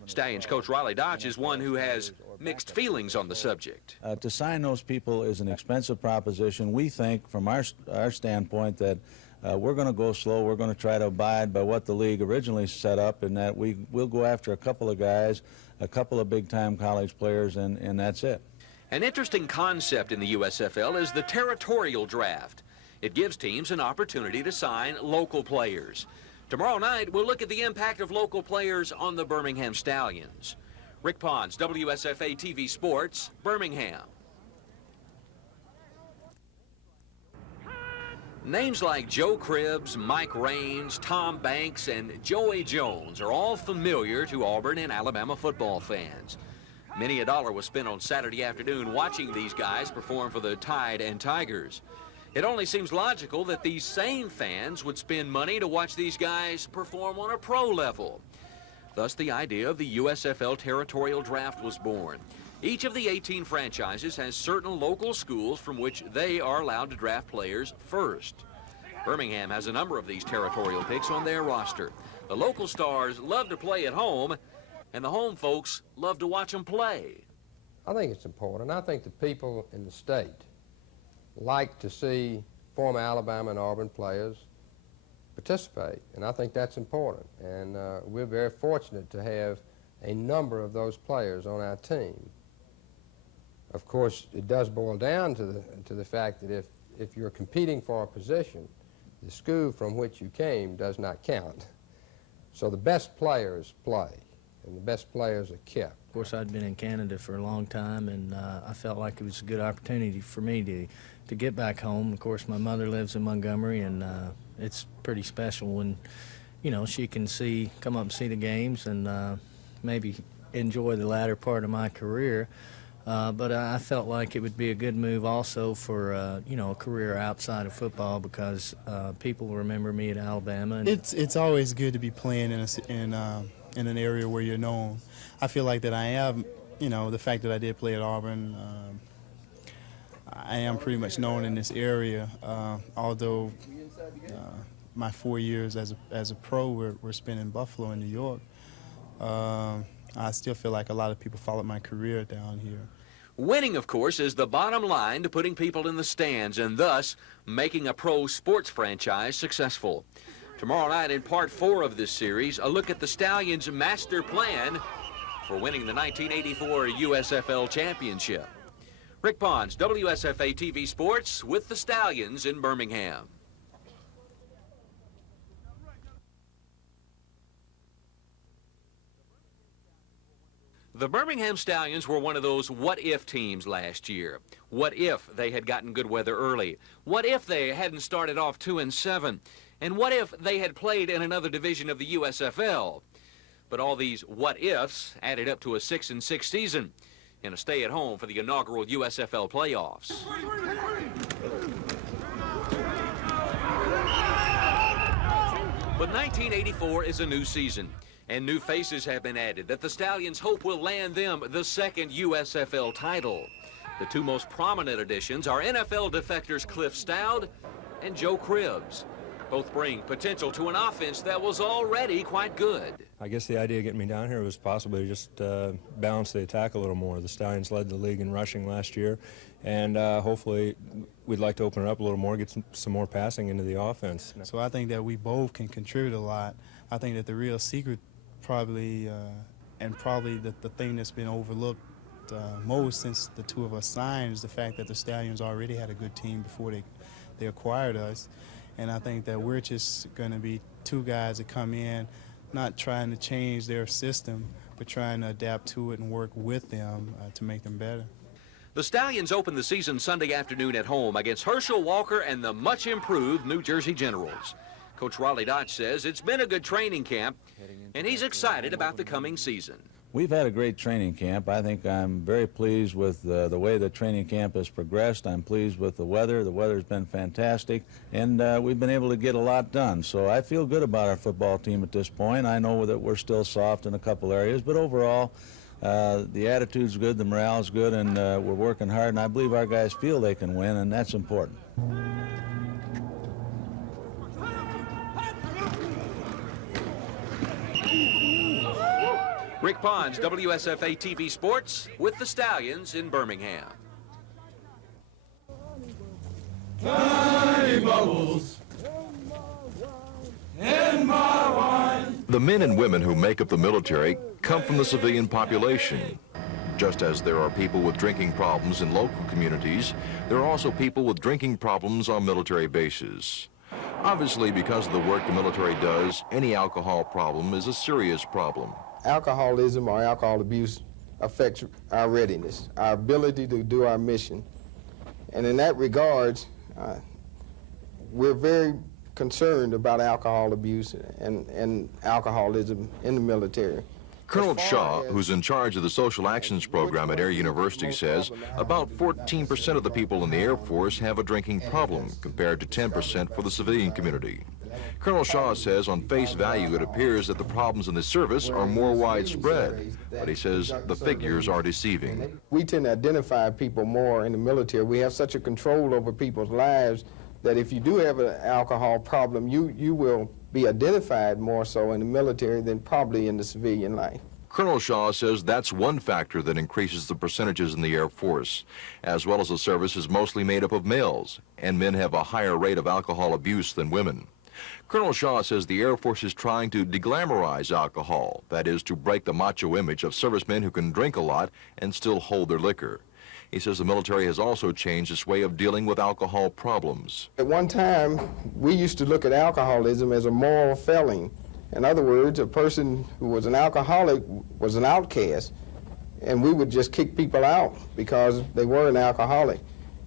Stallions coach Riley Dodge is one who has mixed feelings on the subject. To sign those people is an expensive proposition. We think, from our standpoint, that we're going to go slow. We're going to try to abide by what the league originally set up, in that we'll go after a couple of guys, a couple of big-time college players, and that's it. An interesting concept in the USFL is the territorial draft. It gives teams an opportunity to sign local players. Tomorrow night, we'll look at the impact of local players on the Birmingham Stallions. Rick Ponce, WSFA TV Sports, Birmingham. Names like Joe Cribbs, Mike Raines, Tom Banks, and Joey Jones are all familiar to Auburn and Alabama football fans. Many a dollar was spent on Saturday afternoon watching these guys perform for the Tide and Tigers. It only seems logical that these same fans would spend money to watch these guys perform on a pro level. Thus, the idea of the USFL territorial draft was born. Each of the 18 franchises has certain local schools from which they are allowed to draft players first. Birmingham has a number of these territorial picks on their roster. The local stars love to play at home, and the home folks love to watch them play. I think it's important. I think the people in the state like to see former Alabama and Auburn players participate, and I think that's important. And we're very fortunate to have a number of those players on our team. Of course, it does boil down to the fact that if you're competing for a position, the school from which you came does not count. So the best players play, and the best players are kept. Of course, I'd been in Canada for a long time, and I felt like it was a good opportunity for me to get back home. Of course, my mother lives in Montgomery, and it's pretty special when, you know, she can come up and see the games and maybe enjoy the latter part of my career. But I felt like it would be a good move also for, you know, a career outside of football, because people remember me at Alabama. And It's always good to be playing in an area where you're known. I feel like that I am, you know, the fact that I did play at Auburn, I am pretty much known in this area, although my 4 years as a pro were spent in Buffalo and New York. I still feel like a lot of people followed my career down here. Winning, of course, is the bottom line to putting people in the stands and thus making a pro sports franchise successful. Tomorrow night in part 4 of this series, a look at the Stallions' master plan for winning the 1984 USFL Championship. Rick Ponce, WSFA TV Sports, with the Stallions in Birmingham. The Birmingham Stallions were one of those what-if teams last year. What if they had gotten good weather early? What if they hadn't started off 2-7? And what if they had played in another division of the USFL? But all these what-ifs added up to a 6-6 season. in a stay-at-home for the inaugural USFL playoffs. But 1984 is a new season, and new faces have been added that the Stallions hope will land them the second USFL title. The two most prominent additions are NFL defectors Cliff Stout and Joe Cribbs. Both bring potential to an offense that was already quite good. I guess the idea of getting me down here was possibly just balance the attack a little more. The Stallions led the league in rushing last year, and hopefully we'd like to open it up a little more, get some more passing into the offense. So I think that we both can contribute a lot. I think that the real secret probably, and probably the thing that's been overlooked most since the two of us signed, is the fact that the Stallions already had a good team before they acquired us. And I think that we're just going to be two guys that come in, not trying to change their system, but trying to adapt to it and work with them to make them better. The Stallions open the season Sunday afternoon at home against Herschel Walker and the much-improved New Jersey Generals. Coach Raleigh Dodge says it's been a good training camp, and he's excited about the coming season. We've had a great training camp. I think I'm very pleased with the way the training camp has progressed. I'm pleased with the weather. The weather's been fantastic, and we've been able to get a lot done. So I feel good about our football team at this point. I know that we're still soft in a couple areas, but overall, the attitude's good, the morale's good, and we're working hard, and I believe our guys feel they can win, and that's important. Rick Pons, WSFA TV Sports, with the Stallions in Birmingham. Tiny bubbles in my wine. The men and women who make up the military come from the civilian population. Just as there are people with drinking problems in local communities, there are also people with drinking problems on military bases. Obviously, because of the work the military does, any alcohol problem is a serious problem. Alcoholism or alcohol abuse affects our readiness, our ability to do our mission. And in that regard, we're very concerned about alcohol abuse and alcoholism in the military. Colonel Shaw, who's in charge of the Social Actions Program at Air University, says about 14% of the people in the Air Force have a drinking problem, compared to 10% for the civilian community. Colonel Shaw says on face value it appears that the problems in the service are more widespread, but he says the figures are deceiving. We tend to identify people more in the military. We have such a control over people's lives that if you do have an alcohol problem, you will be identified more so in the military than probably in the civilian life. Colonel Shaw says that's one factor that increases the percentages in the Air Force, as well as the service is mostly made up of males, and men have a higher rate of alcohol abuse than women. Colonel Shaw says the Air Force is trying to deglamorize alcohol, that is, to break the macho image of servicemen who can drink a lot and still hold their liquor. He says the military has also changed its way of dealing with alcohol problems. At one time, we used to look at alcoholism as a moral failing. In other words, a person who was an alcoholic was an outcast, and we would just kick people out because they were an alcoholic.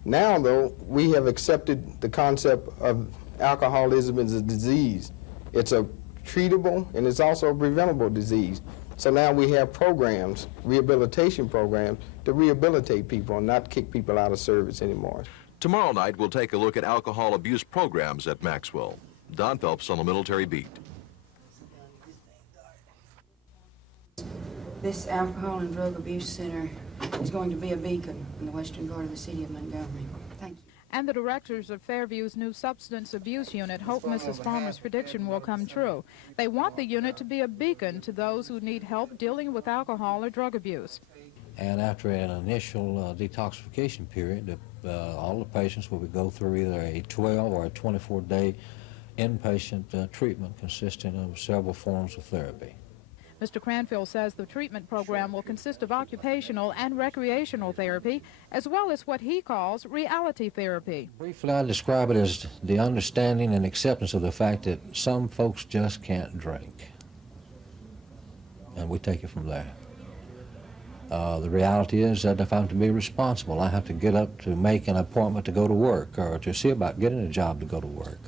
Now, though, we have accepted the concept of alcoholism as a disease. It's a treatable and it's also a preventable disease. So now we have programs, rehabilitation programs, to rehabilitate people and not kick people out of service anymore. Tomorrow night, we'll take a look at alcohol abuse programs at Maxwell. Don Phelps on the Military Beat. This Alcohol and Drug Abuse Center is going to be a beacon in the western part of the city of Montgomery. Thank you. And the directors of Fairview's new substance abuse unit hope Mrs. Farmer's prediction will come true. They want the unit to be a beacon to those who need help dealing with alcohol or drug abuse. And after an initial detoxification period, all the patients will go through either a 12 or a 24-day inpatient treatment consisting of several forms of therapy. Mr. Cranfield says the treatment program will consist of occupational and recreational therapy, as well as what he calls reality therapy. Briefly, I describe it as the understanding and acceptance of the fact that some folks just can't drink. And we take it from there. The reality is that if I'm to be responsible, I have to get up to make an appointment to go to work or to see about getting a job to go to work.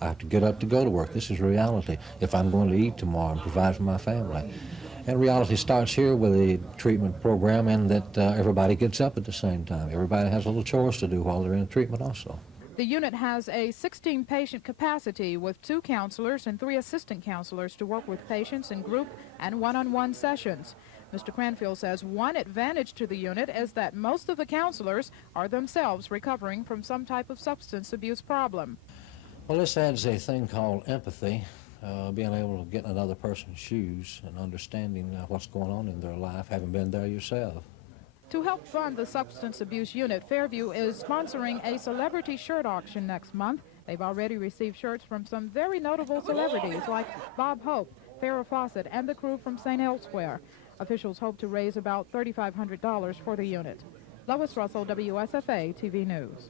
I have to get up to go to work. This is reality if I'm going to eat tomorrow and provide for my family. And reality starts here with the treatment program, and that everybody gets up at the same time. Everybody has little chores to do while they're in treatment also. The unit has a 16-patient capacity with 2 counselors and 3 assistant counselors to work with patients in group and one-on-one sessions. Mr. Cranfield says one advantage to the unit is that most of the counselors are themselves recovering from some type of substance abuse problem. Well, this adds a thing called empathy, being able to get in another person's shoes and understanding what's going on in their life, having been there yourself. To help fund the substance abuse unit, Fairview is sponsoring a celebrity shirt auction next month. They've already received shirts from some very notable celebrities like Bob Hope, Farrah Fawcett, and the crew from St. Elsewhere. Officials hope to raise about $3,500 for the unit. Lois Russell, WSFA TV News.